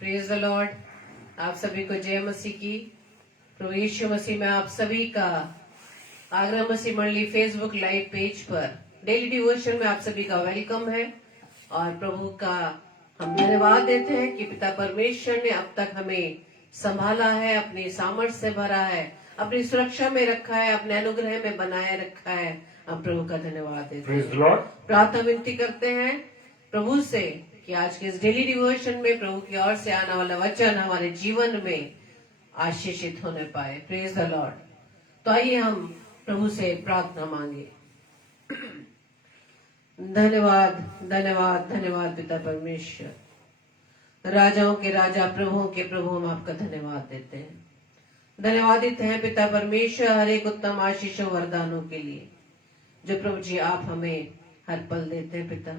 Praise the Lord. आप सभी को जय मसीह की। प्रभु यीशु मसीह में आप सभी का आगरा मसीह मंडली फेसबुक लाइव पेज पर डेली डिवोशन में आप सभी का वेलकम है। और प्रभु का हम धन्यवाद देते हैं कि पिता परमेश्वर ने अब तक हमें संभाला है, अपनी सामर्थ्य से भरा है, अपनी सुरक्षा में रखा है, अपने अनुग्रह में बनाए रखा है। हम प्रभु का धन्यवाद देते हैं। प्रार्थना विनती करते हैं प्रभु से कि आज के इस डेली डिवोशन में प्रभु की ओर से आने वाला वचन हमारे जीवन में आशीषित होने पाए। Praise the Lord. तो आइए हम प्रभु से प्रार्थना मांगे। धन्यवाद धन्यवाद धन्यवाद पिता परमेश्वर, राजाओं के राजा, प्रभुओं के प्रभु, हम आपका धन्यवाद देते हैं। धन्यवादित हैं पिता परमेश्वर हर एक उत्तम आशीषों वरदानों के लिए जो प्रभु जी आप हमें हर पल देते हैं। पिता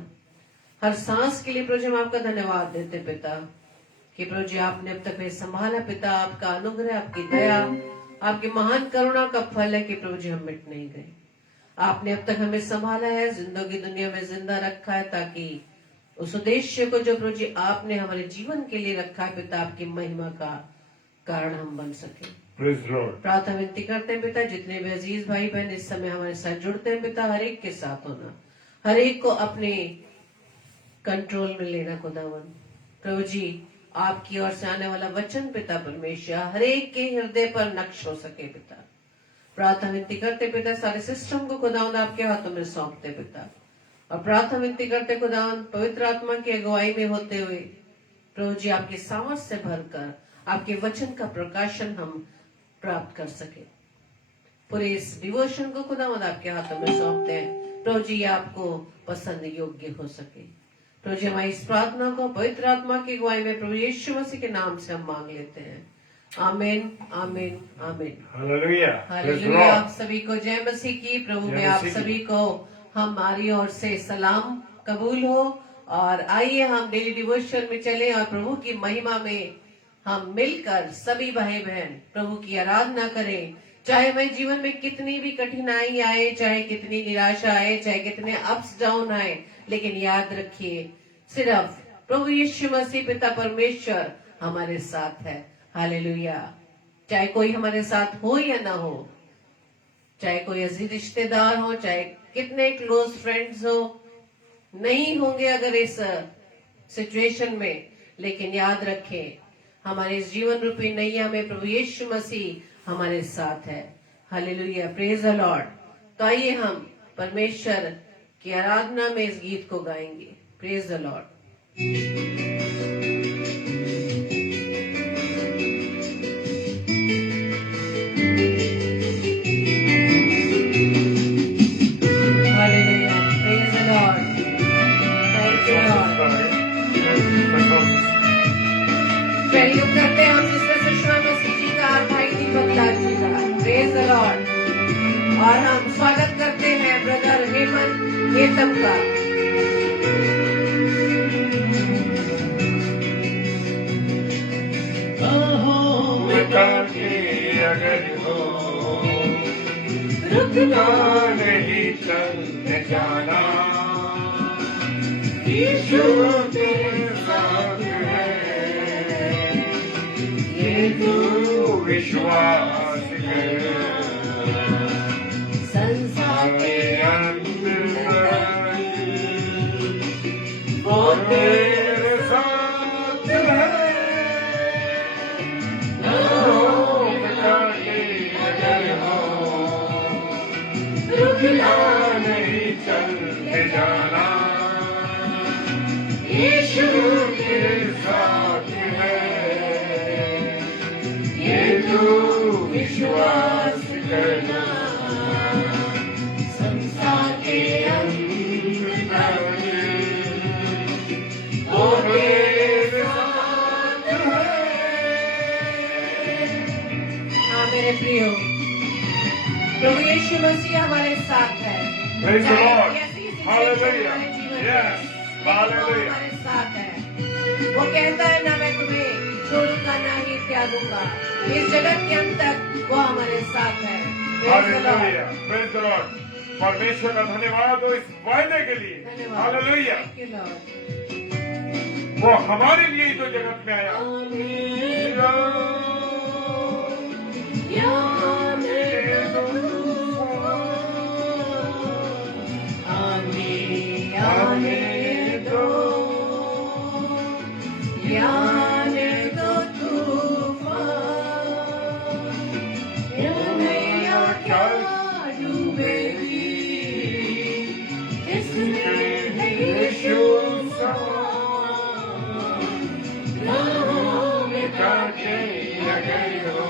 हर सांस के लिए प्रभु जी हम आपका धन्यवाद देते हैं पिता कि प्रभु जी आपने अब तक हमें संभाला। पिता आपका अनुग्रह, आपकी दया, आपकी महान करुणा का फल है कि प्रभु जी हम मिट नहीं गए। आपने अब तक हमें संभाला है, जिंदगी दुनिया में जिंदा रखा है ताकि उस उद्देश्य को जो प्रभु जी आपने हमारे जीवन के लिए रखा है पिता, आपकी महिमा का कारण हम बन सके। प्रार्थना विनती करते हैं पिता, जितने भी अजीज भाई बहन इस समय हमारे साथ जुड़ते हैं पिता, हर एक के साथ होना, हर एक को अपने कंट्रोल में लेना खुदावन। प्रभु जी आपकी ओर से आने वाला वचन पिता परमेश्वर हर एक के हृदय पर नक्श हो सके पिता। प्रार्थना विनती करते पिता, सारे सिस्टम को खुदावन आपके हाथों में सौंपते पिता, और प्रार्थना विनती करते खुदावन पवित्र आत्मा की अगुवाई में होते हुए प्रभु जी आपकी सामर्थ से भरकर आपके वचन का प्रकाशन हम प्राप्त कर सके। पूरे इस डिवोशन को खुदावन आपके हाथों में सौंपते हैं प्रभु जी, आपको पसंद योग्य हो सके। प्रभु जी हमारी इस प्रार्थना को पवित्र आत्मा की अगुवाई में प्रभु यीशु मसीह के नाम से हम मांग लेते हैं। आमीन आमीन आमीन। Hallelujah hallelujah. आप सभी को जय मसीह की। प्रभु में आप सभी को हमारी ओर से सलाम कबूल हो। और आइए हम डेली डिवोशन में चले और प्रभु की महिमा में हम मिलकर सभी भाई बहन प्रभु की आराधना करें। चाहे वह जीवन में कितनी भी कठिनाई आए, चाहे कितनी निराशा आए, चाहे कितने अप्स डाउन आए, लेकिन याद रखिए सिर्फ प्रभु यीशु मसीह पिता परमेश्वर हमारे साथ है। हालेलुया। चाहे कोई हमारे साथ हो या ना हो, चाहे कोई अजीज रिश्तेदार हो, चाहे कितने क्लोज फ्रेंड्स हो, नहीं होंगे अगर इस सिचुएशन में, लेकिन याद रखें हमारे इस जीवन रूपी नैया में प्रभु यीशु मसीह हमारे साथ है। हालेलुया। Praise the Lord. तो आइए हम परमेश्वर की आराधना में इस गीत को गाएंगे। Praise the Lord. प्रयोग करते हैं हम सिस्टर सुषमा मसीह जी का, भाई दीपक लाल जी का। Praise the Lord. और हम स्वागत करते हैं ब्रदर हेमंत हेतम का। अगर हो रुकना नहीं, चलते जाना, यीशु तेरे साथ है, ये तू विश्वास कर। संसार के अंत वो तेरे साथ है। रुकना नहीं, चलते जाना, यीशु के साथ है, ये तू विश्वास करना। संसार के अंत वो तेरे साथ है। हाँ मेरे प्रियो, प्रभु यीशु मसीह हमारे साथ है। Praise the Lord. कैसी भी Hallelujah. सिचुएशन हमारे जीवन में, Yes. वो Hallelujah. हमारे साथ है। वो कहता है ना मैं तुम्हें छोड़ूंगा ना ही त्यागूंगा। इस जगत के अंत तक वो हमारे साथ है। Praise the Lord. Hallelujah. Praise the Lord. परमेश्वर का धन्यवाद हो इस वायदे के लिए। धन्यवाद। हालेलुया। Thank you, Lord. वो हमारे लिए ही तो जगत में आया। आने दो तूफान, ये नैया क्या डूबेगी, जिसमें है यीशु सवार। राहों में कांटे लगे हो,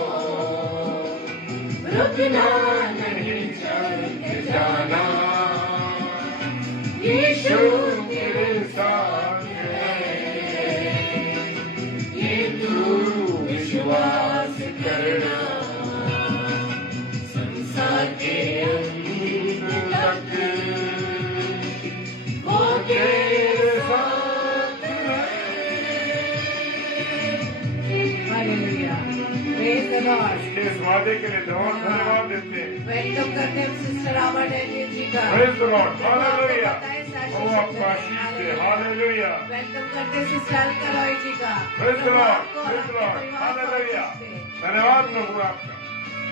रुकना नहीं, चल के जाना, यीशु तेरे साथ है, ये तू विश्वास करना, संसार के अंत तक वो तेरे साथ है। Hallelujah, praise the Lord. इसके इस वादे के लिए धन्यवाद देते हैं। वेलकम करते हैं सिस्टर आवा डैनियल जी का। Praise the lord, hallelujah. वो आपको आशीष दे, हालेलुया। वेलकम करते हैं सिस्टर अलका रॉय जी का। Praise the lord, praise the lord, hallelujah. धन्यवाद प्रभु आपका।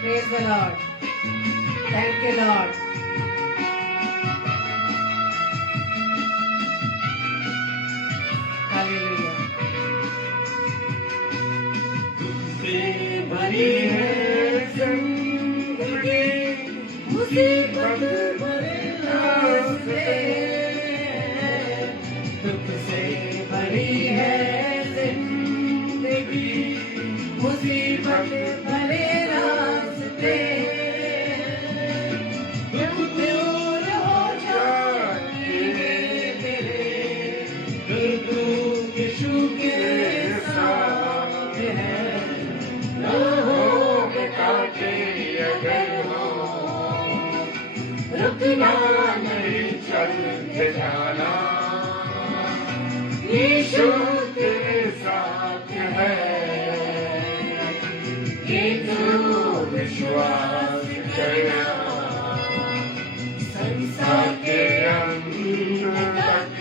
Praise the Lord, thank you Lord. Hallelujah. तुझसे भरी है जिंदगी, मुसीबत भरे रास्ते, दुख से भरी है जिंदगी, मुसीबत भरे रास्ते, दुख दूर हो जाएंगे तेरे, तू यीशु के साथ है, राहों में कांटे अगर हो, रुकना नहीं, चलते जाना, यीशु तेरे साथ है, ये तू विश्वास करना, संसार के अंत तक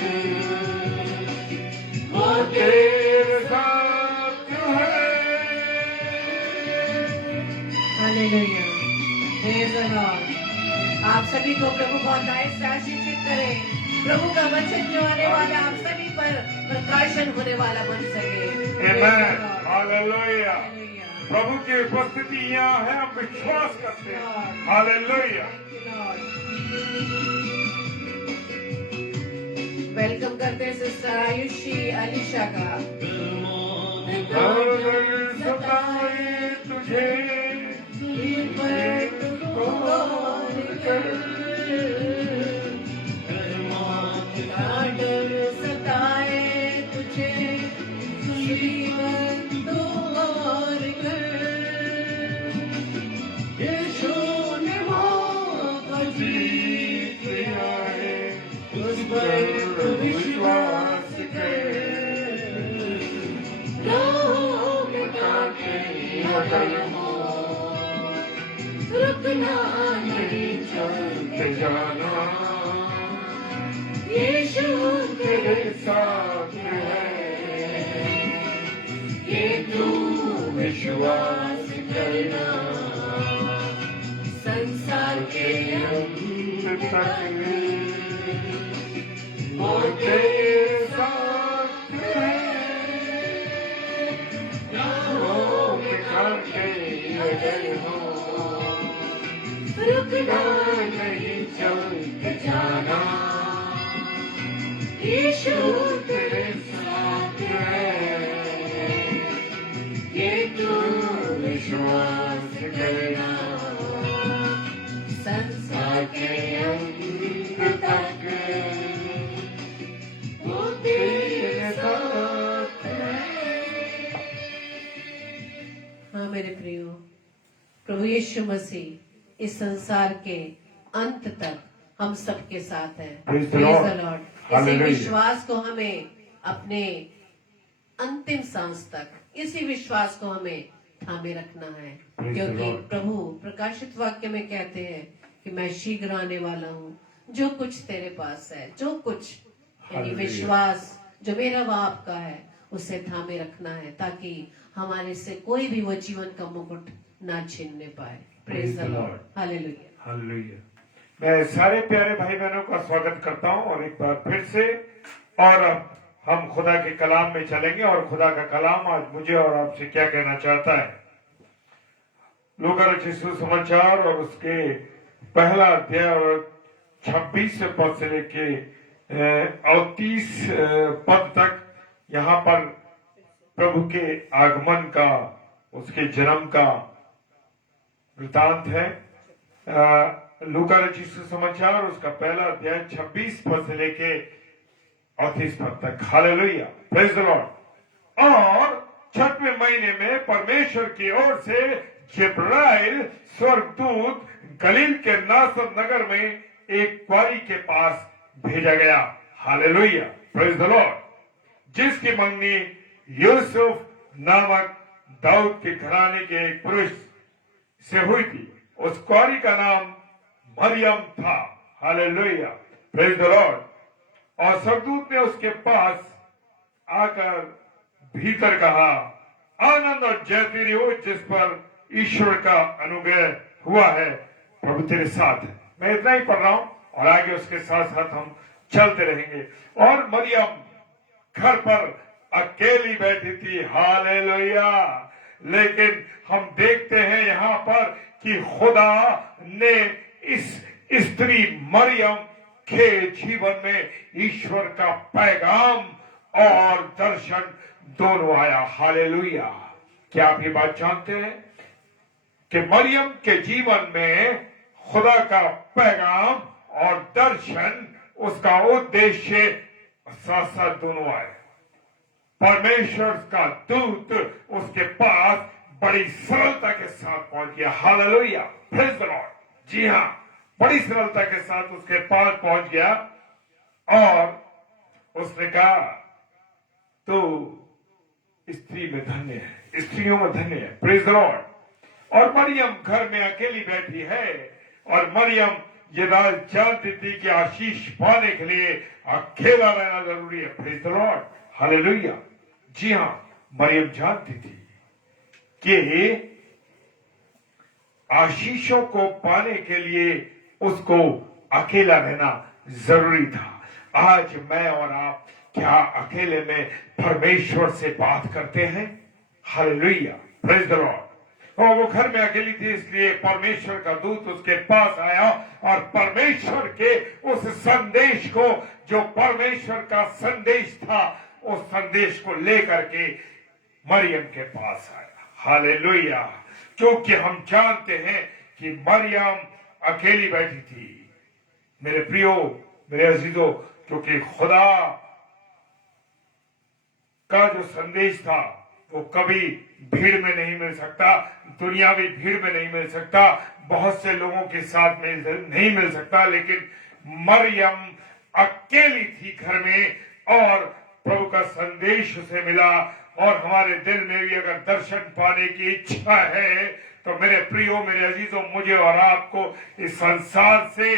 वो तेरे साथ है। Hallelujah, praise the Lord. आप सभी को प्रभु बहुत आशीष से आशीषित करे। प्रभु का वचन जो आने वाला आप सभी पर प्रकाशन होने वाला बन सके। आमेन, हालेलुया। प्रभु की उपस्थिति यहाँ है, हम विश्वास करते हैं। हालेलुया। वेलकम करते हैं सिस्टर आयुषी अलीशा का। सताए तुझे डर सताए तुझे, मुसीबत तो और कर, यीशु ने मौत को जीत लिया है, उस पर तू विश्वास कर, राहों में कांटे अगर हो, रुकना नहीं, चलते जाना, यीशु तेरे साथ है, ये तू विश्वास करना, संसार के अंत तक वो तेरे साथ है, राहों में कांटे अगर हो, रुकना नहीं, चलते जाना, यीशु तेरे साथ है, ये तू विश्वास करना, संसार के अंत तक वो तेरे साथ है। हाँ मेरे प्रियो, प्रभु यीशु मसीह इस संसार के अंत तक हम सबके साथ हैं। Praise the Praise Lord. the Lord। इसी Hallelujah. विश्वास को हमें अपने अंतिम सांस तक, इसी विश्वास को हमें थामे रखना है, Praise the क्योंकि Lord. प्रभु प्रकाशित वाक्य में कहते हैं कि मैं शीघ्र आने वाला हूँ। जो कुछ तेरे पास है, जो कुछ यानी Hallelujah. विश्वास जो मेरा व आपका है, उसे थामे रखना है, ताकि हमारे से कोई भी वो जीवन का मुकुट ना छीनने पाए। Praise the lord, hallelujah. Hallelujah. मैं सारे प्यारे भाई बहनों का स्वागत करता हूं और एक बार फिर से, और अब हम खुदा के कलाम में चलेंगे और खुदा का कलाम आज मुझे और आपसे क्या कहना चाहता है। लूका रचित सुसमाचार और उसके पहला अध्याय और 26 पद से लेके 38 पद तक यहाँ पर प्रभु के आगमन का, उसके जन्म का वृतांत है। लूका रचित सुसमाचार उसका पहला अध्याय 26 पद से लेके 38 पद तक। Hallelujah, praise the Lord. और 6वें महीने में परमेश्वर की ओर से जिब्राइल स्वर्गदूत गलील के नासर नगर में एक कुंवारी के पास भेजा गया। हालेलुया, प्रेज द लॉर्ड, जिसकी मंगनी यूसुफ नामक दाऊद के घराने के एक पुरुष से हुई थी। उस कुंवारी का नाम मरियम था। Hallelujah, praise the Lord. और स्वर्गदूत ने उसके पास आकर भीतर कहा, आनंद और जय तेरी हो जिस पर ईश्वर का अनुग्रह हुआ है, प्रभु तेरे साथ है। मैं इतना ही पढ़ रहा हूं और आगे उसके साथ साथ हम चलते रहेंगे। और मरियम घर पर अकेली बैठी थी। हालेलुया। लेकिन हम देखते हैं यहाँ पर कि खुदा ने इस स्त्री मरियम के जीवन में ईश्वर का पैगाम और दर्शन दोनों आया। हालेलुया। क्या आप ये बात जानते हैं कि मरियम के जीवन में खुदा का पैगाम और दर्शन, उसका उद्देश्य साथ साथ दोनों आए। परमेश्वर का दूत उसके पास बड़ी सरलता के साथ पहुंच गया। Hallelujah, praise the lord. जी हाँ, बड़ी सरलता के साथ उसके पास पहुंच गया और उसने कहा, तो स्त्री में धन्य है, स्त्रियों में धन्य है। Praise the Lord. और मरियम घर में अकेली बैठी है और मरियम ये बात जानती थी कि आशीष पाने के लिए अकेला रहना जरूरी है। Praise the lord, hallelujah. जी हाँ, मरियम जानती थी कि आशीषों को पाने के लिए उसको अकेला रहना जरूरी था। आज मैं और आप क्या अकेले में परमेश्वर से बात करते हैं? Hallelujah, praise the Lord. और वो घर में अकेली थी, इसलिए परमेश्वर का दूत उसके पास आया और परमेश्वर के उस संदेश को, जो परमेश्वर का संदेश था, उस संदेश को लेकर के मरियम के पास आया। हालेलुया। क्योंकि हम जानते हैं कि मरियम अकेली बैठी थी। मेरे प्रियो, मेरे अजीजों, क्योंकि खुदा का जो संदेश था वो कभी भीड़ में नहीं मिल सकता, दुनियावी भीड़ में नहीं मिल सकता, बहुत से लोगों के साथ में नहीं मिल सकता। लेकिन मरियम अकेली थी घर में और प्रभु का संदेश उसे मिला। और हमारे दिल में भी अगर दर्शन पाने की इच्छा है तो मेरे प्रियो, मेरे अजीजों, मुझे और आपको इस संसार से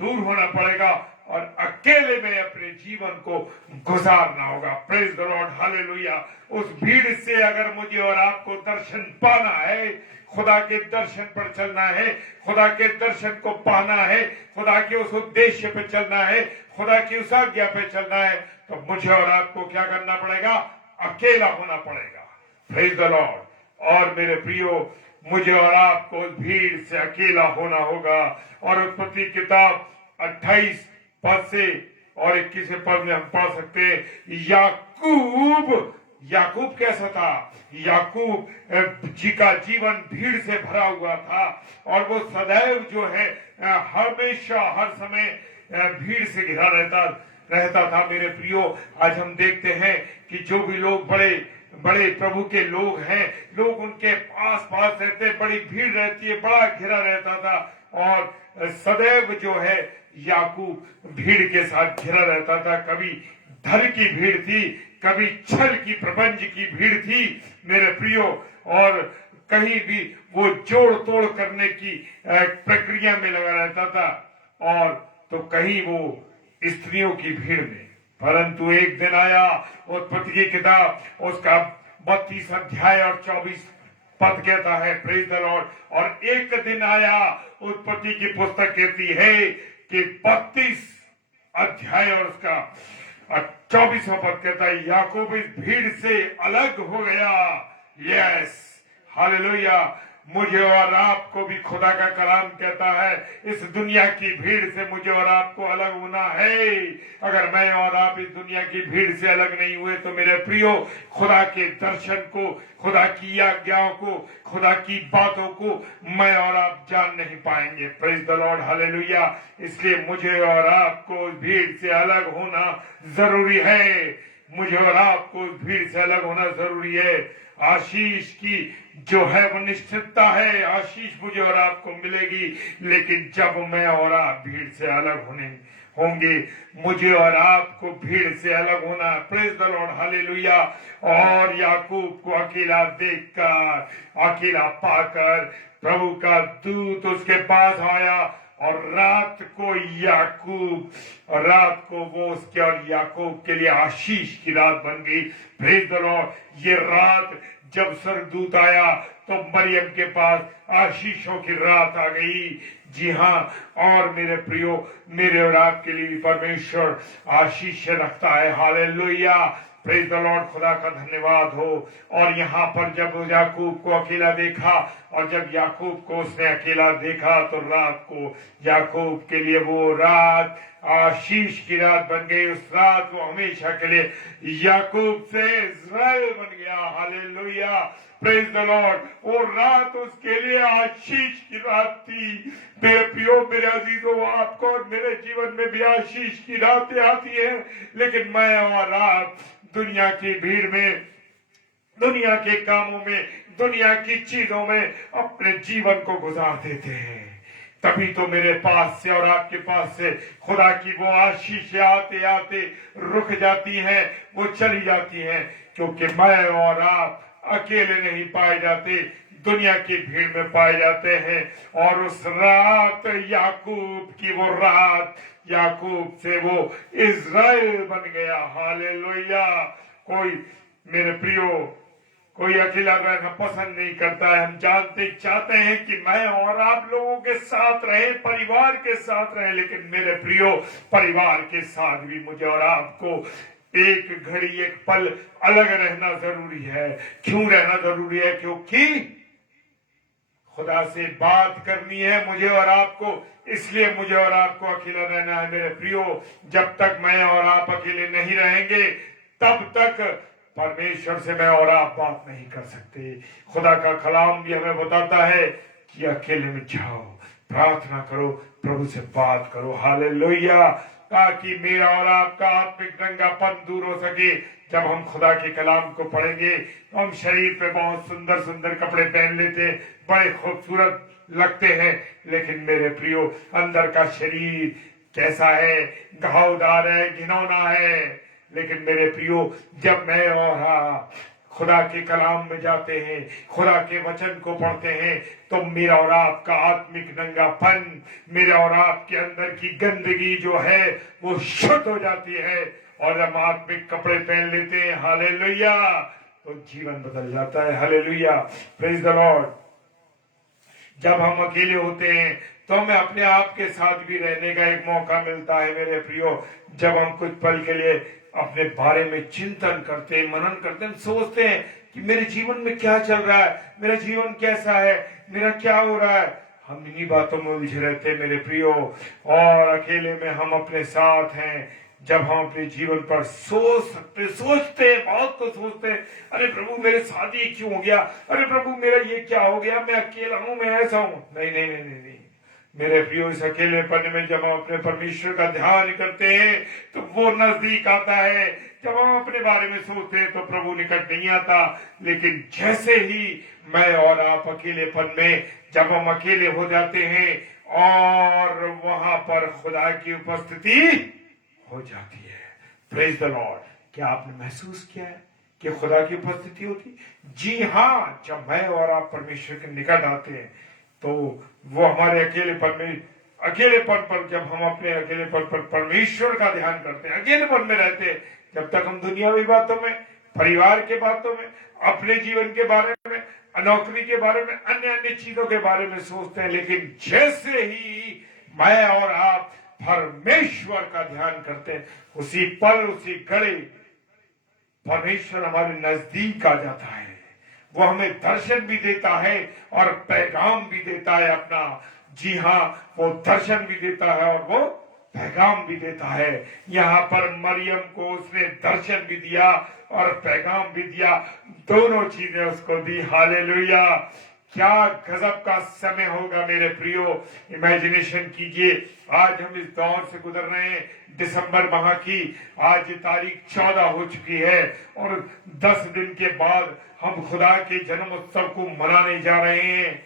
दूर होना पड़ेगा और अकेले में अपने जीवन को गुजारना होगा। Praise the lord, hallelujah. उस भीड़ से अगर मुझे और आपको दर्शन पाना है, खुदा के दर्शन पर चलना है, खुदा के दर्शन को पाना है, खुदा के उस उद्देश्य पे चलना है, खुदा की उस आज्ञा पे चलना है, तो मुझे और आपको क्या करना पड़ेगा? अकेला होना पड़ेगा। Praise the Lord. और मेरे प्रियो, मुझे और आपको उस भीड़ से अकेला होना होगा। और उत्पत्ति किताब 28 पद से और 21 पद में हम पढ़ सकते हैं, याकूब कैसा था? याकूब जी का जीवन भीड़ से भरा हुआ था और वो सदैव जो है हमेशा हर समय भीड़ से घिरा रहता था। मेरे प्रियो, आज हम देखते हैं कि जो भी लोग बड़े बड़े प्रभु के लोग हैं, लोग उनके पास रहते, बड़ी भीड़ रहती है, बड़ा घिरा रहता था। और सदैव जो है याकूब भीड़ के साथ घिरा रहता था। कभी धन की भीड़ थी, कभी छल की, प्रपंच की भीड़ थी मेरे प्रियो, और कहीं भी वो जोड़ तोड़ करने की प्रक्रिया में लगा रहता था, और तो कहीं वो स्त्रियों की भीड़ में। परंतु एक दिन आया, उत्पत्ति की किताब उसका 32 अध्याय और 24 पद कहता है, प्रेज द लॉर्ड। और एक दिन आया, उत्पत्ति की पुस्तक कहती है कि 32 अध्याय और उसका 24वां पद कहता है, याकूब इस भीड़ से अलग हो गया। Yes, hallelujah. मुझे और आपको भी खुदा का कलाम कहता है, इस दुनिया की भीड़ से मुझे और आपको अलग होना है। अगर मैं और आप इस दुनिया की भीड़ से अलग नहीं हुए तो मेरे प्रियो, खुदा के दर्शन को, खुदा की आज्ञाओं को, खुदा की बातों को मैं और आप जान नहीं पाएंगे। Praise the lord, hallelujah. इसलिए मुझे और आपको इस भीड़ से अलग होना जरूरी है। मुझे और आपको इस भीड़ से अलग होना जरूरी है। आशीष की जो है वो निश्चितता है, आशीष मुझे और आपको मिलेगी। लेकिन जब मैं और आप भीड़ से अलग होंगे, मुझे और आपको भीड़ से अलग होना। Praise the lord, hallelujah. और याकूब को अकेला देखकर, अकेला पाकर प्रभु का दूत उसके पास आया और रात को वो उसके और याकूब के लिए आशीष की रात बन गई। Praise the Lord. ये रात जब स्वर्गदूत आया तो मरियम के पास आशीषों की रात आ गई। जी हाँ, और मेरे प्रियो, मेरे और आपके लिए भी परमेश्वर आशीष रखता है। Hallelujah, praise the Lord. खुदा का धन्यवाद हो। और यहाँ पर जब याकूब को अकेला देखा, और जब याकूब को उसने अकेला देखा, तो रात को याकूब के लिए वो रात आशीष की रात बन गई। उस रात वो हमेशा के लिए याकूब से इज़राइल बन गया। Hallelujah, praise the Lord. वो रात उसके लिए आशीष की रात थी। मेरे प्रियो, मेरे अजीजों, आपको और मेरे जीवन में भी आशीष की रातें आती है। लेकिन मैं और आप दुनिया की भीड़ में, दुनिया के कामों में, दुनिया की चीजों में अपने जीवन को गुजार देते हैं। तभी तो मेरे पास से और आपके पास से खुदा की वो आशीष आते आते रुक जाती हैं, वो चली जाती हैं। क्योंकि मैं और आप अकेले नहीं पाए जाते, दुनिया की भीड़ में पाए जाते हैं। और उस रात याकूब की वो रात, याकूब से वो इज़राइल बन गया। हालेलुया। कोई, मेरे प्रियो, कोई अकेला रहना पसंद नहीं करता है। हम चाहते हैं कि मैं और आप लोगों के साथ रहे, परिवार के साथ रहे। लेकिन मेरे प्रियो, परिवार के साथ भी मुझे और आपको एक घड़ी, एक पल अलग रहना जरूरी है। क्यों रहना जरूरी है? क्योंकि खुदा से बात करनी है मुझे और आपको, इसलिए मुझे और आपको अकेला रहना है। मेरे प्रियो, जब तक मैं और आप अकेले नहीं रहेंगे, तब तक परमेश्वर से मैं और आप बात नहीं कर सकते। खुदा का कलाम भी हमें बताता है कि अकेले में जाओ, प्रार्थना करो, प्रभु से बात करो। हालेलुया। ताकि मेरा और आपका आत्मिक नंगापन दूर हो सके। जब हम खुदा के कलाम को पढ़ेंगे तो हम शरीर पे बहुत सुंदर सुंदर कपड़े पहन लेते, बड़े खूबसूरत लगते हैं। लेकिन मेरे प्रियो, अंदर का शरीर कैसा है? घावदार है, घिनौना है। लेकिन मेरे प्रियो, जब मैं और खुदा के कलाम में जाते हैं, खुदा के वचन को पढ़ते हैं, तो मेरा और आपका आत्मिक नंगापन, मेरा और आपके अंदर की गंदगी जो है वो शुद्ध हो जाती है। और हम आत्मिक कपड़े पहन लेते हैं, हालेलुया, तो जीवन बदल जाता है। Hallelujah, praise the Lord. जब हम अकेले होते हैं तो हमें अपने आप के साथ भी रहने का एक मौका मिलता है। मेरे प्रियो, जब हम कुछ पल के लिए अपने बारे में चिंतन करते हैं, मनन करते हैं, सोचते हैं कि मेरे जीवन में क्या चल रहा है, मेरा जीवन कैसा है, मेरा क्या हो रहा है, हम इन्हीं बातों में उलझे रहते हैं मेरे प्रियो। और अकेले में हम अपने साथ हैं। जब हम अपने जीवन पर सोचते हैं, बहुत कुछ सोचते हैं। अरे प्रभु, मेरे साथ ये क्यों हो गया? अरे प्रभु, मेरा ये क्या हो गया? मैं अकेला हूं, मैं ऐसा हूं। नहीं नहीं नहीं नहीं, नहीं। मेरे प्रियो, इस अकेलेपन में जब हम अपने परमेश्वर का ध्यान करते हैं तो वो नजदीक आता है। जब हम अपने बारे में सोचते हैं तो प्रभु निकट नहीं आता। लेकिन जैसे ही मैं और आप अकेलेपन में, जब हम अकेले हो जाते हैं और वहां पर खुदा की उपस्थिति हो जाती है। Praise the Lord. क्या आपने महसूस किया है कि खुदा की उपस्थिति होती? जी हाँ, जब मैं और आप परमेश्वर के निकट आते हैं तो वो हमारे अकेलेपन में अकेलेपन पर, जब हम अपने अकेलेपन पर परमेश्वर का ध्यान करते हैं, अकेलेपन में रहते हैं, जब तक हम दुनियावी बातों में, परिवार के बातों में, अपने जीवन के बारे में, नौकरी के बारे में, अन्य अन्य चीजों के बारे में सोचते हैं। लेकिन जैसे ही मैं और आप परमेश्वर का ध्यान करते हैं, उसी पल, उसी घड़ी परमेश्वर हमारे नजदीक आ जाता है। वो हमें दर्शन भी देता है और पैगाम भी देता है अपना। जी हाँ, वो दर्शन भी देता है और वो पैगाम भी देता है। यहाँ पर मरियम को उसने दर्शन भी दिया और पैगाम भी दिया, दोनों चीजें उसको दी। हालेलुया! क्या गजब का समय होगा मेरे प्रियो। इमेजिनेशन कीजिए, आज हम इस दौर से गुजर रहे हैं, दिसंबर माह की आज तारीख 14 हो चुकी है और 10 दिन के बाद हम खुदा के जन्म उत्सव को मनाने जा रहे हैं।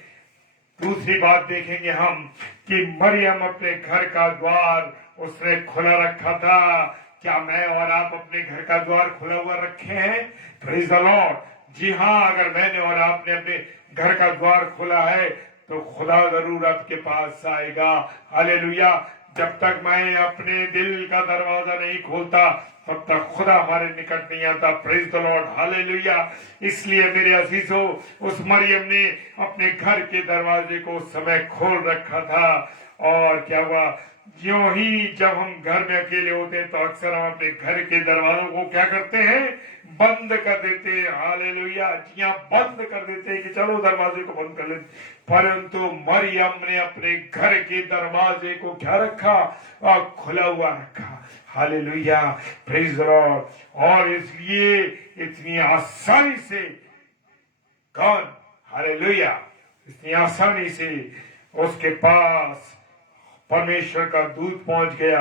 दूसरी बात देखेंगे हम कि मरियम अपने घर का द्वार उसने खुला रखा था। क्या मैं और आप अपने घर का द्वार खुला हुआ रखे हैं? Praise the lord. जी हाँ, अगर मैंने और आपने अपने घर का द्वार खोला है तो खुदा जरूर आपके पास आएगा। हालेलुया! जब तक मैं अपने दिल का दरवाजा नहीं खोलता तब तक खुदा हमारे निकट नहीं आता। Praise the lord. हालेलुया! इसलिए मेरे अजीजों, उस मरियम ने अपने घर के दरवाजे को उस समय खोल रखा था। और क्या हुआ, ज्यों ही जब हम घर में अकेले होते हैं तो अक्सर हम अपने घर के दरवाजों को क्या करते हैं? बंद कर देते हैं। हालेलुया! जी हाँ, बंद कर देते हैं कि चलो दरवाजे को बंद कर लेते। परंतु मरियम ने अपने घर के दरवाजे को क्या रखा? खुला हुआ रखा। हालेलुया! Praise the Lord. और इसलिए इतनी आसानी से कौन, हालेलुया, इतनी आसानी से उसके पास परमेश्वर का दूत पहुंच गया।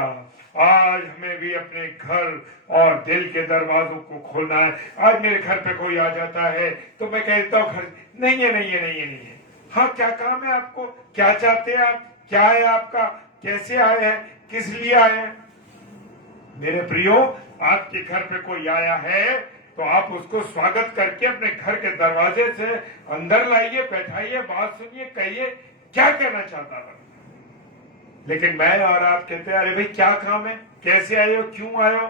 आज हमें भी अपने घर और दिल के दरवाजों को खोलना है। आज मेरे घर पे कोई आ जाता है तो मैं कहता हूँ, घर नहीं है, नहीं है, नहीं है, नहीं है। हाँ, क्या काम है आपको? क्या चाहते हैं आप? क्या है आपका? कैसे आए हैं? किस लिए आए हैं? मेरे प्रियो, आपके घर पे कोई आया है तो आप उसको स्वागत करके अपने घर के दरवाजे से अंदर लाइए, बैठाइए, बात सुनिए, कहिए क्या कहना चाहता था। लेकिन मैं और आप कहते हैं, अरे भाई क्या काम है, कैसे आए हो, क्यों आए हो,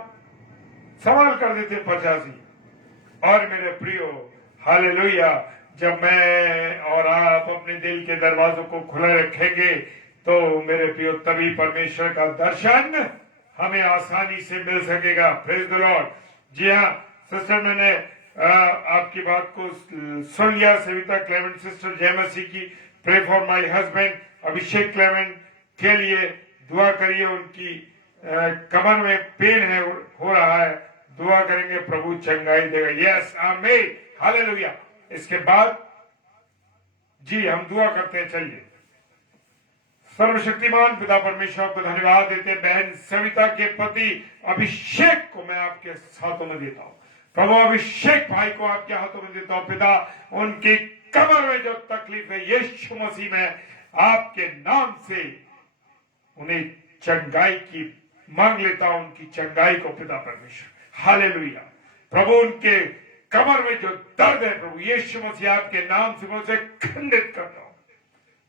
सवाल कर देते 85। और मेरे प्रियो, हालेलुया, जब मैं और आप अपने दिल के दरवाजों को खुला रखेंगे तो मेरे प्रियो तभी परमेश्वर का दर्शन हमें आसानी से मिल सकेगा। Praise the lord. जी हाँ सिस्टर, मैंने आपकी बात को सुन लिया। सविता क्लेमेंट सिस्टर, जय मसीह की। Pray for my husband Abhishek Clement के लिए दुआ करिए। उनकी कमर में पेन है, हो रहा है, दुआ करेंगे, प्रभु चंगाई देगा। यस, आमीन, हालेलुया। इसके बाद जी हम दुआ करते हैं। चलिए, सर्वशक्तिमान पिता परमेश्वर को धन्यवाद देते। बहन सविता के पति अभिषेक को मैं आपके हाथों में देता हूँ। प्रभु अभिषेक भाई को आपके हाथों में देता हूँ। पिता, उनकी कमर में जो तकलीफ है, यीशु मसीह में आपके नाम से उन्हें चंगाई की मांग लेता हूं, उनकी चंगाई को पिता परमेश्वर। हालेलुया। प्रभु, उनके कमर में जो दर्द है प्रभु यीशु मसीह आपके नाम से मैं उसे खंडित करता हूं,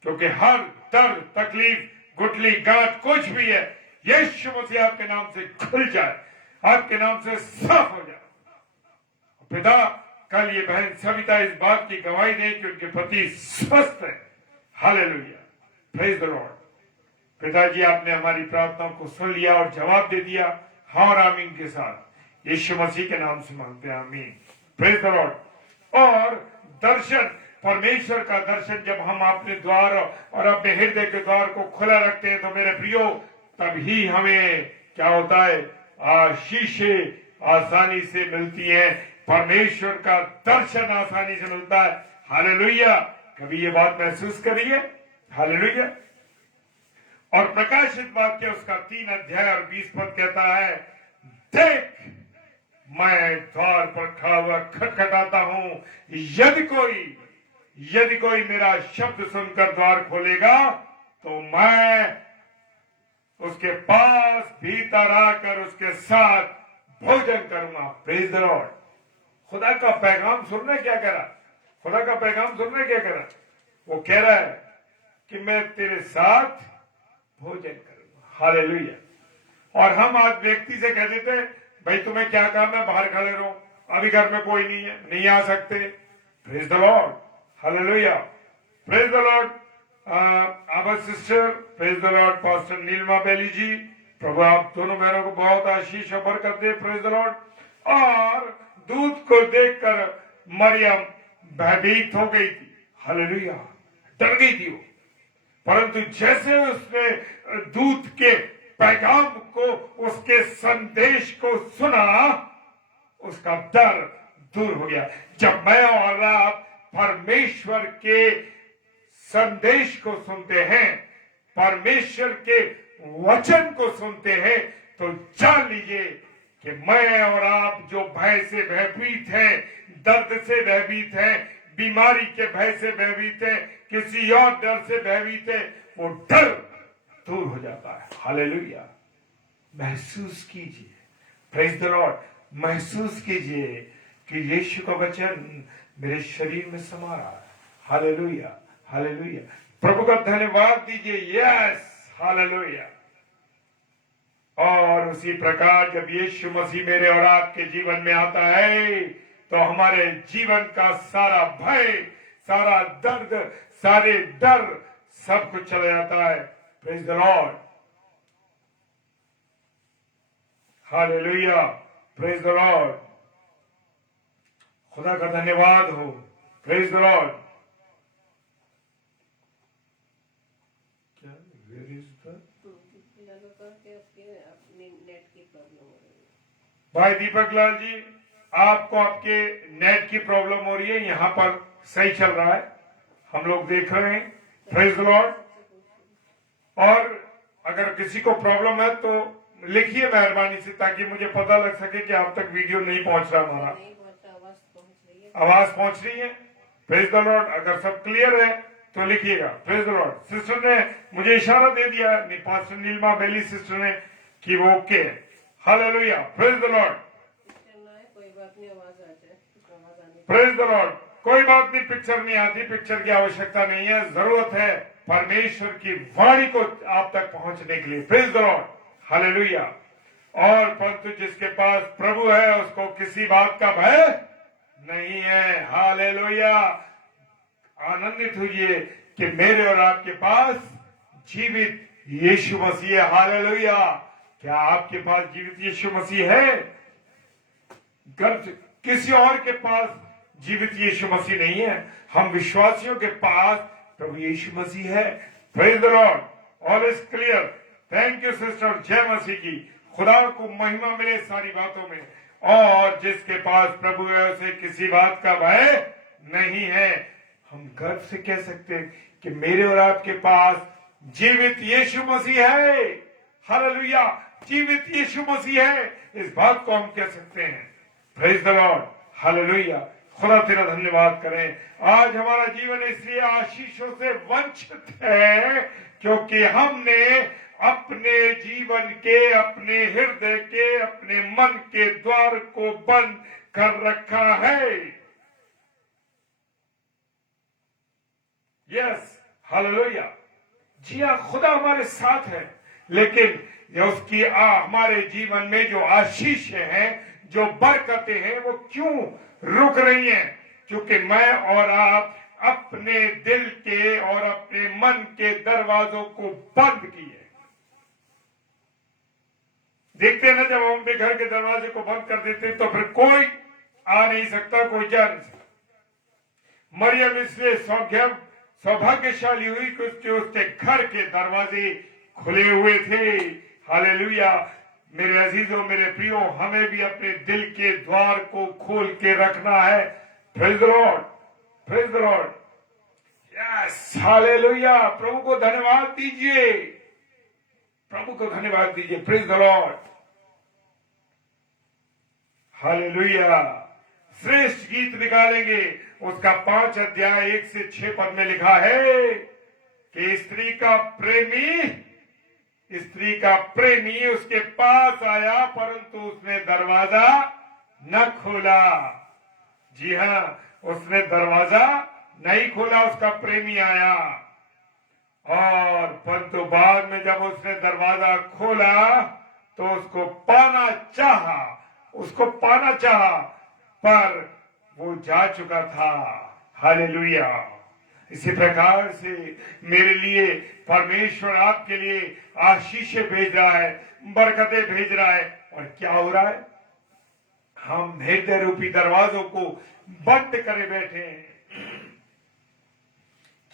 क्योंकि हर दर्द, तकलीफ, गुठली, गांठ कुछ भी है, यीशु मसीह आपके नाम से खुल जाए, आपके नाम से साफ हो जाए। पिता, कल ये बहन सविता इस बात की गवाही दे कि उनके पति स्वस्थ है। Hallelujah, praise the Lord. पिताजी, आपने हमारी प्रार्थनाओं को सुन लिया और जवाब दे दिया। हाँ और आमीन के साथ यीशु मसीह के नाम से मांगते हैं, आमीन। Praise the Lord. और दर्शन, परमेश्वर का दर्शन जब हम अपने द्वार और अपने हृदय के द्वार को खुला रखते हैं तो मेरे प्रियो तभी हमें क्या होता है? आशीषें आसानी से मिलती हैं, परमेश्वर का दर्शन आसानी से मिलता है। हालेलुया। कभी ये बात महसूस करिए। हालेलुया। और प्रकाशित वाक्य उसका 3 अध्याय और 20 पद कहता है, देख मैं द्वार पर खड़ा हुआ खटखटाता हूं, यदि कोई मेरा शब्द सुनकर द्वार खोलेगा तो मैं उसके पास भीतर आकर उसके साथ भोजन करूंगा। Praise the Lord. खुदा का पैगाम सुनने क्या करा? खुदा का पैगाम सुनने क्या करा? वो कह रहा है कि मैं तेरे साथ भोजन करूंगा। हालेलुया। और हम आज व्यक्ति से कह देते भाई तुम्हें क्या काम है, बाहर खड़े रहो, अभी घर में कोई नहीं है, नहीं आ सकते। Praise the lord. Hallelujah. Praise the lord. Our sister, praise the lord, pastor Neelma Bailey ji, प्रभु आप दोनों बहनों को बहुत आशीष और बरकत दे। Praise the Lord. और दूध को देखकर मरियम भयभीत हो गई थी। हालेलुया। डर गई थी वो, परंतु जैसे उसने दूत के पैगाम को, उसके संदेश को सुना, उसका डर दूर हो गया। जब मैं और आप परमेश्वर के संदेश को सुनते हैं, परमेश्वर के वचन को सुनते हैं, तो जान लीजिए कि मैं और आप जो भय से भयभीत हैं, दर्द से भयभीत हैं, बीमारी के भय से भयभीत हैं, किसी और डर से भयभीत है, वो डर दूर हो जाता है। हालेलुया। महसूस कीजिए, प्रेज द लॉर्ड, महसूस कीजिए कि यीशु का वचन मेरे शरीर में समा रहा है। हालेलुया। हालेलुया। प्रभु का धन्यवाद दीजिए। Yes, hallelujah. और उसी प्रकार जब यीशु मसीह मेरे और आपके जीवन में आता है, तो हमारे जीवन का सारा भय, सारा दर्द, सारे डर, सब कुछ चला जाता है। Praise the lord. Hallelujah. Praise the Lord. खुदा का धन्यवाद हो। Praise the Lord. क्या वेयर इज द भाई दीपक लाल जी, आपको आपके नेट की प्रॉब्लम हो रही है, यहां पर सही चल रहा है, हम लोग देख रहे हैं। Praise the Lord. और अगर किसी को प्रॉब्लम है तो लिखिए मेहरबानी से, ताकि मुझे पता लग सके कि आप तक वीडियो नहीं पहुंच रहा। हमारा आवाज पहुंच रही है। Praise the Lord. अगर सब क्लियर है तो लिखिएगा। Praise the Lord. सिस्टर ने मुझे इशारा दे दिया, पास्टर नीलमा बेली सिस्टर ने, कि वो ओके है। Hallelujah. Praise the lord. Praise the Lord. कोई बात नहीं, पिक्चर नहीं आती, पिक्चर की आवश्यकता नहीं है। जरूरत है परमेश्वर की वाणी को आप तक पहुंचने के लिए। Praise the lord. हालेलुया। और परंतु जिसके पास प्रभु है, उसको किसी बात का भय नहीं है। हालेलुया। आनंदित होइए कि मेरे और आपके पास जीवित यीशु मसीह है। हालेलुया। क्या आपके पास जीवित यीशु मसीह है? किसी और के पास जीवित यीशु मसीह नहीं है। हम विश्वासियों के पास प्रभु यीशु मसीह है। Praise the Lord. All is clear. Thank you sister. जय मसीह की। खुदा को महिमा मिले सारी बातों में। और जिसके पास प्रभु है, उसे किसी बात का भय नहीं है। हम गर्व से कह सकते हैं कि मेरे और आपके पास जीवित यीशु मसीह है। हालेलुया। जीवित यीशु मसीह है, इस बात को हम कह सकते हैं। Praise the lord. हालेलुया। खुदा तेरा धन्यवाद करें। आज हमारा जीवन इसलिए आशीषों से वंचित है क्योंकि हमने अपने जीवन के, अपने हृदय के, अपने मन के द्वार को बंद कर रखा है। Yes, hallelujah. जी हाँ, खुदा हमारे साथ है, लेकिन उसकी हमारे जीवन में जो आशीष हैं, जो बरकतें हैं, वो क्यों रुक रही हैं? क्योंकि मैं और आप अपने दिल के और अपने मन के दरवाजों को बंद किए। देखते हैं ना, जब हम अपने घर के दरवाजे को बंद कर देते हैं तो फिर कोई आ नहीं सकता, कोई जा नहीं सकता। मरियम इसलिए सौभाग्यशाली हुई कि उसके घर के दरवाजे खुले हुए थे। हालेलुया। मेरे अजीजों, मेरे प्रियो, हमें भी अपने दिल के द्वार को खोल के रखना है। Praise the lord. Praise the lord. Yes, hallelujah. प्रभु को धन्यवाद दीजिए। प्रभु को धन्यवाद दीजिए। Praise the lord. हालेलुया। श्रेष्ठ गीत निकालेंगे, उसका 5 अध्याय 1 से 6 पद में लिखा है कि स्त्री का प्रेमी उसके पास आया, परंतु उसने दरवाजा न खोला। जी हाँ, उसने दरवाजा नहीं खोला, उसका प्रेमी आया और परंतु बाद में जब उसने दरवाजा खोला तो उसको पाना चाहा पर वो जा चुका था। हालेलुया। इसी प्रकार से मेरे लिए परमेश्वर आपके लिए आशीषें भेज रहा है, बरकतें भेज रहा है। और क्या हो रहा है? हम हृदय रूपी दरवाजों को बंद करे बैठे हैं।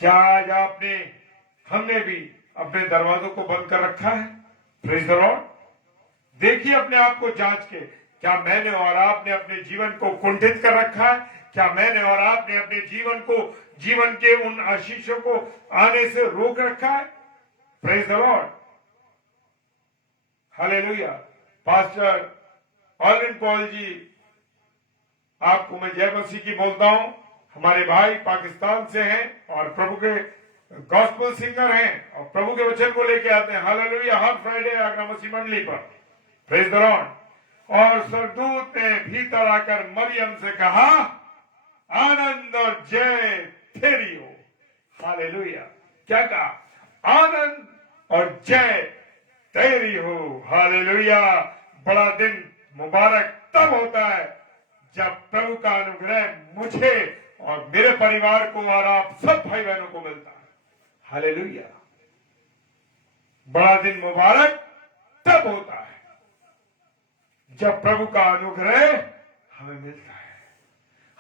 क्या आज हमने भी अपने दरवाजों को बंद कर रखा है? Praise the Lord. देखिए अपने आप को जांच के, क्या मैंने और आपने अपने जीवन को कुंठित कर रखा है? क्या मैंने और आपने अपने जीवन के उन आशीषों को आने से रोक रखा है? Praise the lord. Hallelujah. Pastor Olin Paul ji, आपको मैं जय मसीह की बोलता हूं। हमारे भाई पाकिस्तान से हैं और प्रभु के गॉस्पेल सिंगर हैं और प्रभु के वचन को लेके आते हैं। हालेलुया। हर फ्राइडे आगरा मसीह मंडली पर। Praise the Lord. और सरदूत ने भीतर आकर मरियम से कहा, आनंद और जय तेरी हो। हालेलुया। क्या कहा? आनंद और जय तेरी हो। हालेलुया। बड़ा दिन मुबारक तब होता है जब प्रभु का अनुग्रह मुझे और मेरे परिवार को और आप सब भाई बहनों को मिलता है। हालेलुया। बड़ा दिन मुबारक तब होता है जब प्रभु का अनुग्रह हमें मिलता है।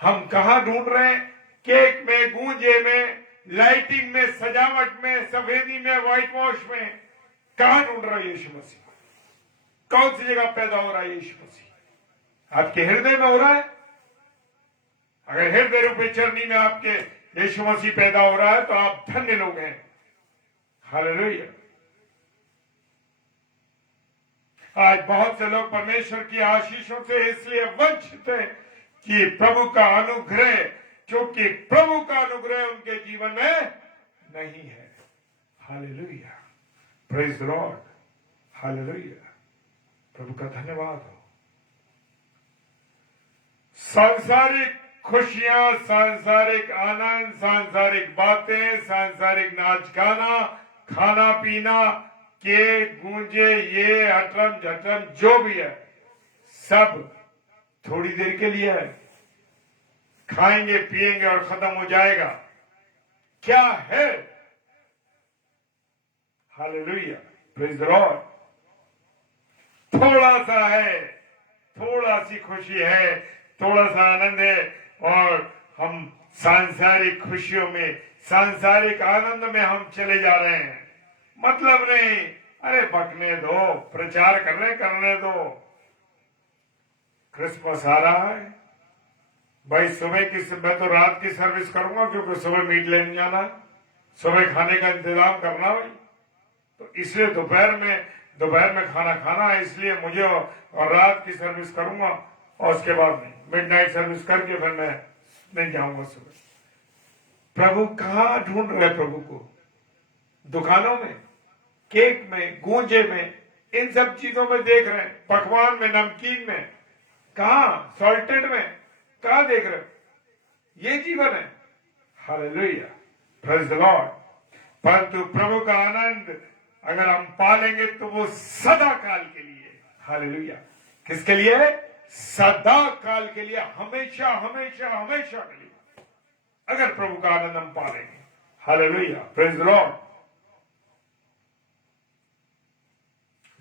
हम कहां ढूंढ रहे हैं? केक में, गूंजे में, लाइटिंग में, सजावट में, सफेदी में, व्हाइट वॉश में। कहां ढूंढ रहे हैं यीशु मसीह? कौन सी जगह पैदा हो रहा है यीशु मसीह? आपके हृदय में हो रहा है? अगर हृदय रूपी चरनी में आपके यीशु मसीह पैदा हो रहा है तो आप धन्य लोग हैं। हालेलुया। आज बहुत से लोग परमेश्वर की आशीषों से इसलिए वंचित हैं कि प्रभु का अनुग्रह, क्योंकि प्रभु का अनुग्रह उनके जीवन में नहीं है। Hallelujah. Praise the lord. Hallelujah. प्रभु का धन्यवाद हो। सांसारिक खुशियां, सांसारिक आनंद, सांसारिक बातें, सांसारिक नाच गाना, खाना पीना, केक, गूंजे, ये अटरम झटरम जो भी है, सब थोड़ी देर के लिए है। खाएंगे पिएंगे और खत्म हो जाएगा। क्या है? हालेलुया। Praise the Lord. थोड़ा सा है, थोड़ा सी खुशी है, थोड़ा सा आनंद है और हम सांसारिक खुशियों में, सांसारिक आनंद में हम चले जा रहे हैं। मतलब नहीं। अरे बकने दो, प्रचार करने दो। क्रिसमस आ रहा है भाई। मैं तो रात की सर्विस करूंगा क्योंकि सुबह मीट लेने जाना, सुबह खाने का इंतजाम करना भाई। तो इसलिए दोपहर में खाना खाना है, इसलिए मुझे और रात की सर्विस करूंगा और उसके बाद में मिडनाइट सर्विस करके फिर मैं नहीं जाऊंगा सुबह। प्रभु कहां ढूंढ रहे? प्रभु को दुकानों में, केक में, गूंजे में, इन सब चीजों में देख रहे हैं। पकवान में, नमकीन में, कहां? सॉल्टेड में कहां देख रहे? ये जीवन है। हालेलुया। Praise the Lord. परंतु प्रभु का आनंद अगर हम पालेंगे तो वो सदा काल के लिए। हालेलुया। किसके लिए? सदा काल के लिए, हमेशा हमेशा हमेशा के लिए। अगर प्रभु का आनंद हम पालेंगे। हालेलुया। Praise the Lord.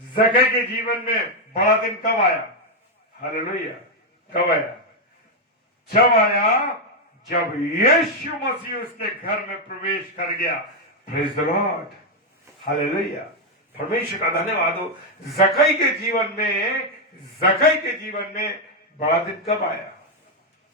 जक्कई के जीवन में बड़ा दिन कब आया? हालेलुया। कब आया? जब आया जब यीशु मसीह उसके घर में प्रवेश कर गया। Praise the lord. हालेलुया। परमेश्वर का धन्यवाद हो। जक्कई के जीवन में बड़ा दिन कब आया?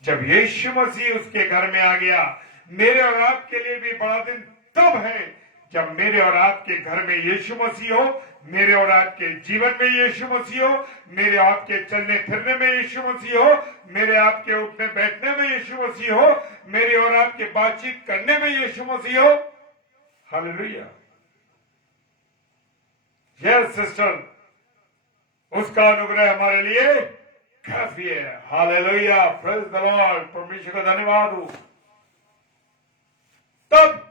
जब यीशु मसीह उसके घर में आ गया। मेरे और आपके लिए भी बड़ा दिन तब है जब मेरे और आपके घर में यीशु मसीह हो, मेरे और आपके जीवन में यीशु मसीह हो, मेरे आपके चलने फिरने में यीशु मसीह हो, मेरे आपके उठने बैठने में यीशु मसीह हो, मेरे और आपके बातचीत करने में यीशु मसीह हो। हालेलुया। यस सिस्टर, उसका अनुग्रह हमारे लिए काफी है। हालेलुया। Praise the Lord. परमेश्वर का धन्यवाद हो। तब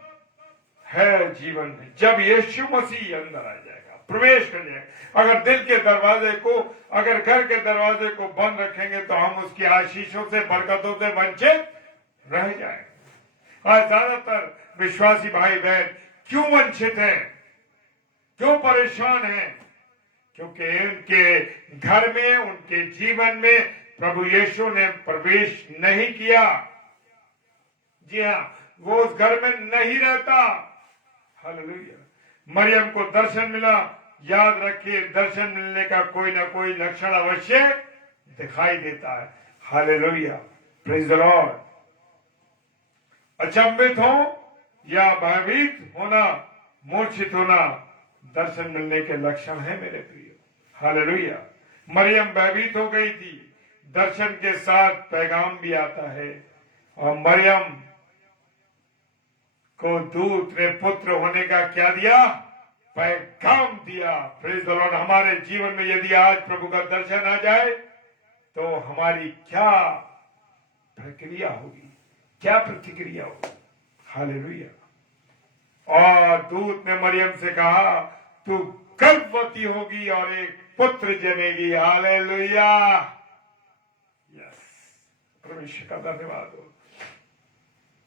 है जीवन में जब यीशु मसीह अंदर आ जाएगा, प्रवेश कर जाएगा। अगर दिल के दरवाजे को, अगर घर के दरवाजे को बंद रखेंगे तो हम उसकी आशीषों से, बरकतों से वंचित रह जाएंगे। आज ज्यादातर विश्वासी भाई बहन क्यों वंचित हैं, क्यों परेशान हैं? क्योंकि उनके घर में, उनके जीवन में प्रभु यीशु ने प्रवेश नहीं किया। जी हाँ, वो उस घर में नहीं रहता। हालेलुया। मरियम को दर्शन मिला। याद रखिए, दर्शन मिलने का कोई ना कोई लक्षण अवश्य दिखाई देता है। Hallelujah, praise the Lord. अचंभित हो या भयभीत होना, मूर्छित होना, दर्शन मिलने के लक्षण है मेरे प्रिय। हालेलुया। मरियम भयभीत हो गई थी। दर्शन के साथ पैगाम भी आता है, और मरियम को दूत ने पुत्र होने का क्या दिया? पैगाम दिया। Praise the Lord. हमारे जीवन में यदि आज प्रभु का दर्शन आ जाए तो हमारी क्या प्रक्रिया होगी, क्या प्रतिक्रिया होगी? हालेलुया। और दूत ने मरियम से कहा, तू गर्भवती होगी और एक पुत्र जनेगी। हालेलुया। यस, परमेश्वर का धन्यवाद हो।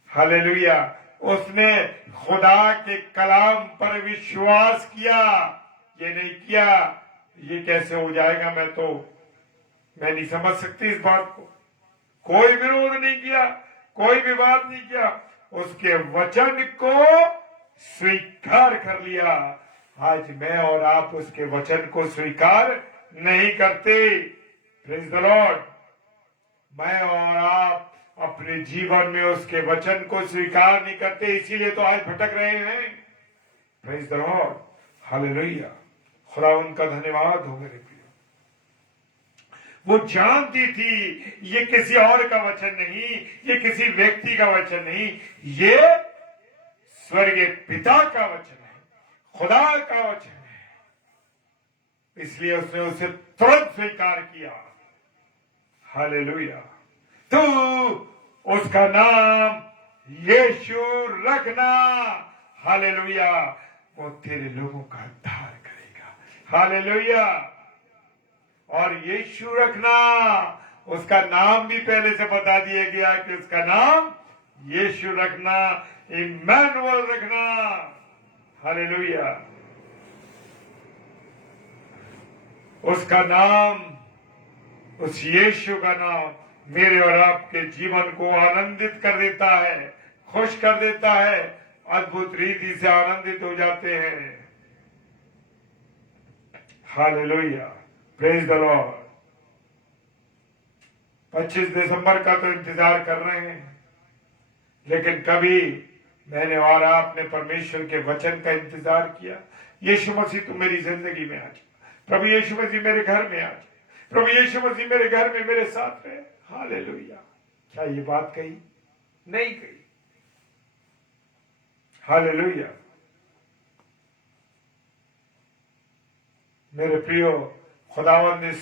हालेलुया। उसने खुदा के कलाम पर विश्वास किया। ये नहीं किया ये कैसे हो जाएगा, मैं नहीं समझ सकती इस बात को। कोई विरोध नहीं किया, कोई विवाद नहीं किया, उसके वचन को स्वीकार कर लिया। आज मैं और आप उसके वचन को स्वीकार नहीं करते। Praise the Lord. मैं और आप अपने जीवन में उसके वचन को स्वीकार नहीं करते, इसीलिए तो आज भटक रहे हैं। Praise the lord. हालेलुया। खुदा उनका धन्यवाद हो मेरे प्रिय। वो जानती थी ये किसी और का वचन नहीं, ये किसी व्यक्ति का वचन नहीं, ये स्वर्गीय पिता का वचन है, खुदा का वचन है। इसलिए उसने उसे तुरंत स्वीकार किया। हालेलुया। तू उसका नाम यीशु रखना। हालेलुया। वो तेरे लोगों का उद्धार करेगा। हालेलुया। और यीशु रखना, उसका नाम भी पहले से बता दिया गया कि उसका नाम यीशु रखना, इम्मानुएल रखना। हालेलुया। उसका नाम, उस यीशु का नाम मेरे और आपके जीवन को आनंदित कर देता है, खुश कर देता है, अद्भुत रीति से आनंदित हो जाते हैं। हालेलुया। Praise the Lord. 25 दिसंबर का तो इंतजार कर रहे हैं, लेकिन कभी मैंने और आपने परमेश्वर के वचन का इंतजार किया? यीशु मसीह तुम मेरी जिंदगी में आ जाए, प्रभु यीशु मसीह मेरे घर में आ जाए, प्रभु यीशु मसीह मेरे घर में मेरे साथ रहे। हालेलुया। क्या ये बात कही? नहीं कही। हालेलुया। मेरे प्रियो, खुदावंद इस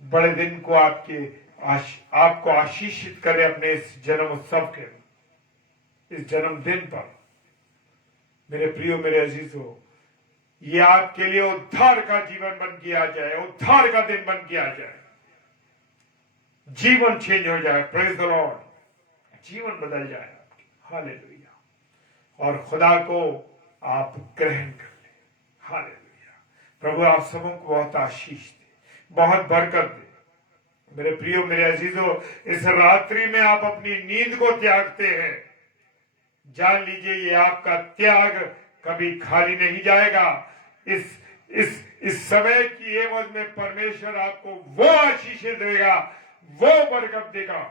बड़े दिन को आपको आशीषित करे अपने इस जन्म उत्सव के, इस जन्मदिन पर। मेरे प्रियो, मेरे अजीजों, ये आपके लिए उद्धार का जीवन बन के आ जाए, उद्धार का दिन बन के आ जाए, जीवन चेंज हो जाए। Praise the Lord. जीवन बदल जाए आपके। हालेलुया। और खुदा को आप ग्रहण कर ले। हालेलुया। प्रभु आप सबों को बहुत आशीष दे, बहुत बरकत दे। मेरे प्रियो, मेरे अजीजों, इस रात्रि में आप अपनी नींद को त्यागते हैं, जान लीजिए ये आपका त्याग कभी खाली नहीं जाएगा। इस समय की एवज में परमेश्वर आपको वो आशीष देगा, वो बरकत देगा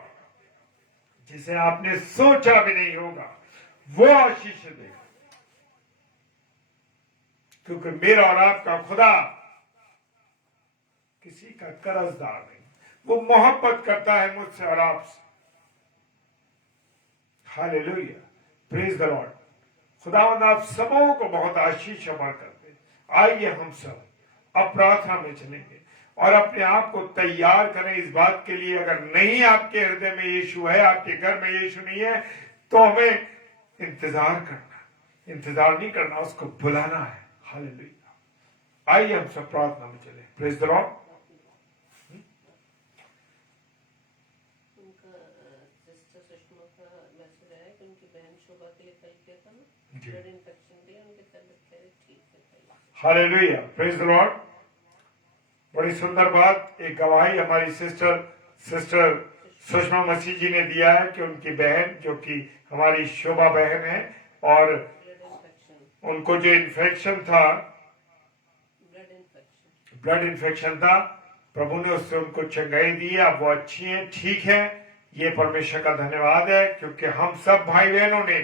जिसे आपने सोचा भी नहीं होगा, वो आशीष देगा। क्योंकि मेरा और आपका खुदा किसी का कर्जदार नहीं, वो मोहब्बत करता है मुझसे और आपसे। हालेलुया। Praise the Lord. खुदावंद आप सबों को बहुत आशीष बरकत दे। आइए हम सब अब प्रार्थना में चलेंगे और अपने आप को तैयार करें इस बात के लिए, अगर नहीं आपके हृदय में यीशु है, आपके घर में यीशु नहीं है, तो हमें इंतजार करना, इंतजार नहीं करना, उसको बुलाना है। हालेलुया। आइए हम सब प्रार्थना में चले। Praise the Lord. उनका सिस्टर सुषमा का मैसेज आया कि उनकी बहन शोभा के लिए कल किया था ना, ब्लड इन्फेक्शन दिया, उनके तबीयत कह रही ठीक है। हालेलुया। Praise the Lord. बड़ी सुंदर बात, एक गवाही हमारी सिस्टर सुषमा मसीह जी ने दिया है कि उनकी बहन, जो कि हमारी शोभा बहन है, और उनको जो इन्फेक्शन था, ब्लड इन्फेक्शन था, प्रभु ने उससे उनको चंगाई दी। अब वो अच्छी हैं, ठीक है। ये परमेश्वर का धन्यवाद है, क्योंकि हम सब भाई बहनों ने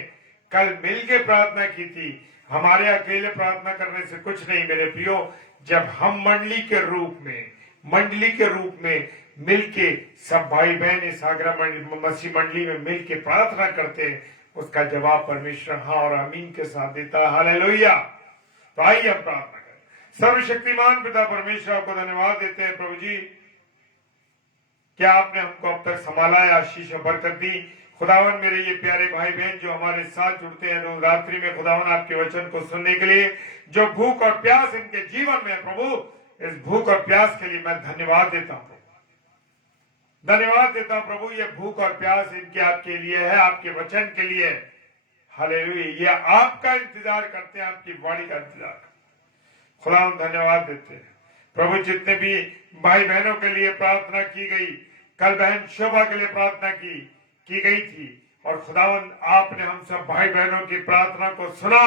कल मिलकर प्रार्थना की थी। हमारे अकेले प्रार्थना करने से कुछ नहीं मेरे प्रियो। जब हम मंडली के रूप में मिलके सब भाई बहन इस आगरा मसीह मंडली में मिलके प्रार्थना करते हैं, उसका जवाब परमेश्वर हाँ और आमीन के साथ देता है। हालेलुया। तो आइए हम प्रार्थना करें। सर्वशक्तिमान पिता परमेश्वर, आपको धन्यवाद देते हैं प्रभु जी, क्या आपने हमको अब तक संभाला है, आशीष और बरकत दी। खुदावन, मेरे ये प्यारे भाई बहन जो हमारे साथ जुड़ते हैं रोज रात्रि में, खुदावन आपके वचन को सुनने के लिए, जो भूख और प्यास इनके जीवन में है प्रभु, इस भूख और प्यास के लिए मैं धन्यवाद देता हूँ। धन्यवाद देता हूँ प्रभु, ये भूख और प्यास इनके आपके लिए है, आपके वचन के लिए। हालेलुया। ये आपका इंतजार करते हैं, आपकी वाणी का इंतजार। खुदा हम धन्यवाद देते हैं प्रभु। जितने भी भाई बहनों के लिए प्रार्थना की गई, कल बहन शोभा के लिए प्रार्थना की गई थी, और खुदावन आपने हम सब भाई बहनों की प्रार्थना को सुना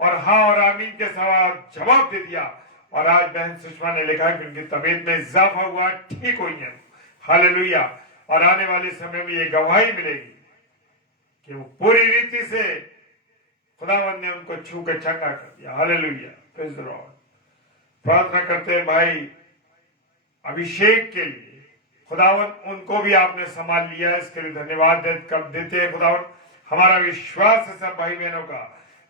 और हाँ और आमीन के साथ जवाब दे दिया। और आज बहन सुषमा ने लिखा कि उनकी तबीयत में इजाफा हुआ, ठीक हुई है। हालेलुया। और आने वाले समय में ये गवाही मिलेगी कि वो पूरी रीति से खुदावन ने उनको छू के चंगा कर दिया। हालेलुया। Praise the Lord. प्रार्थना करते हैं भाई अभिषेक के लिए, खुदावन उनको भी आपने संभाल लिया है, इसके लिए धन्यवाद देते हैं खुदावन। हमारा विश्वास है सब भाई बहनों का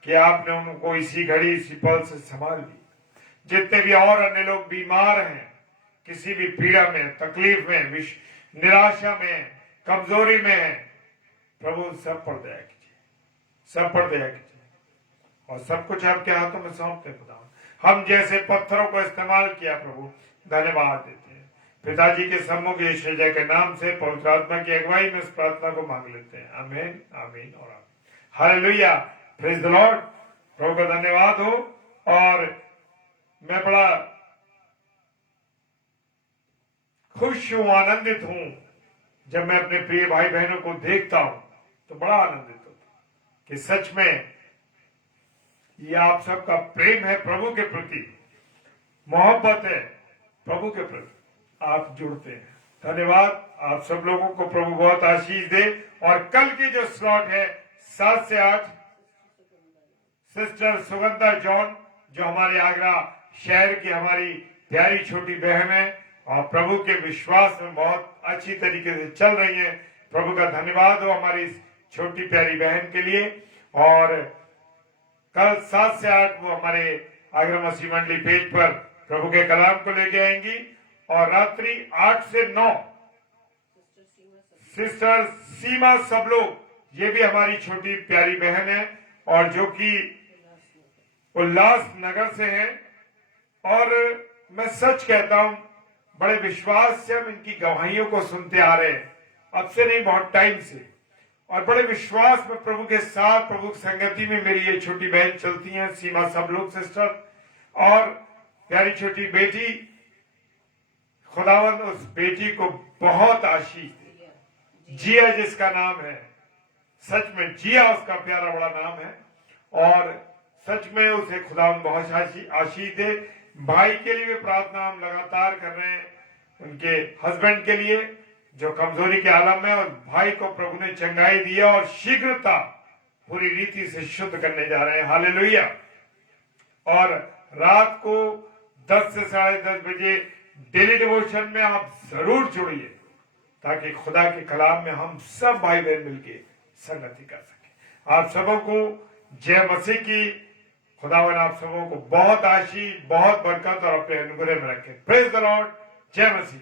कि आपने उनको इसी घड़ी इसी पल से संभाल ली। जितने भी और अन्य लोग बीमार हैं, किसी भी पीड़ा में, तकलीफ में, निराशा में, कमजोरी में है, प्रभु सब पर दया कीजिए, सब पर दया कीजिए, और सब कुछ आपके हाथों में सौंपते खुदा। हम जैसे पत्थरों को इस्तेमाल किया प्रभु, धन्यवाद देते हैं। पिताजी के सम्मुख यीशु के नाम से पवित्र आत्मा की अगुवाई में इस प्रार्थना को मांग लेते हैं। आमीन, आमीन और आमीन। हालेलुया। Praise the lord. प्रभु का धन्यवाद हो। और मैं बड़ा खुश हूं, आनंदित हूं, जब मैं अपने प्रिय भाई बहनों को देखता हूं तो बड़ा आनंदित होता हूं कि सच में ये आप सबका प्रेम है प्रभु के प्रति, मोहब्बत है प्रभु के प्रति, आप जुड़ते हैं। धन्यवाद। आप सब लोगों को प्रभु बहुत आशीष दे। और कल की जो स्लॉट है 7 से 8, सिस्टर सुगंधा जॉन, जो हमारे आगरा शहर की हमारी प्यारी छोटी बहन है और प्रभु के विश्वास में बहुत अच्छी तरीके से चल रही है, प्रभु का धन्यवाद हो हमारी इस छोटी प्यारी बहन के लिए। और कल 7 से 8 वो हमारे आगरा मसीह मंडली पेज पर प्रभु के कलाम को लेके आएंगी। और रात्रि 8 से 9 सिस्टर सीमा सब लोग, ये भी हमारी छोटी प्यारी बहन है और जो कि उल्लास नगर से है। और मैं सच कहता हूं, बड़े विश्वास से हम इनकी गवाहियों को सुनते आ रहे हैं, अब से नहीं बहुत टाइम से, और बड़े विश्वास में प्रभु के साथ, प्रभु की संगति में मेरी ये छोटी बहन चलती हैं, सीमा सब लोग सिस्टर, और प्यारी छोटी बेटी। खुदावंद उस बेटी को बहुत आशीष दे। जिया जिसका नाम है, सच में जिया उसका प्यारा बड़ा नाम है, और सच में उसे खुदावंद बहुत आशीष दे। भाई के लिए भी प्रार्थना हम लगातार कर रहे हैं, उनके हस्बैंड के लिए जो कमजोरी के आलम में, और भाई को प्रभु ने चंगाई दिया और शीघ्रता पूरी रीति से शुद्ध करने जा रहे हैं। हालेलुया। और रात को 10 से 10:30 बजे डेली डिवोशन में आप जरूर जुड़िए, ताकि खुदा के कलाम में हम सब भाई बहन मिलकर संगति कर सके। आप सबों को जय मसीह की। खुदावन आप सबों को बहुत आशीष, बहुत बरकत और अपने अनुग्रह में रखे। Praise the Lord. जय मसीह।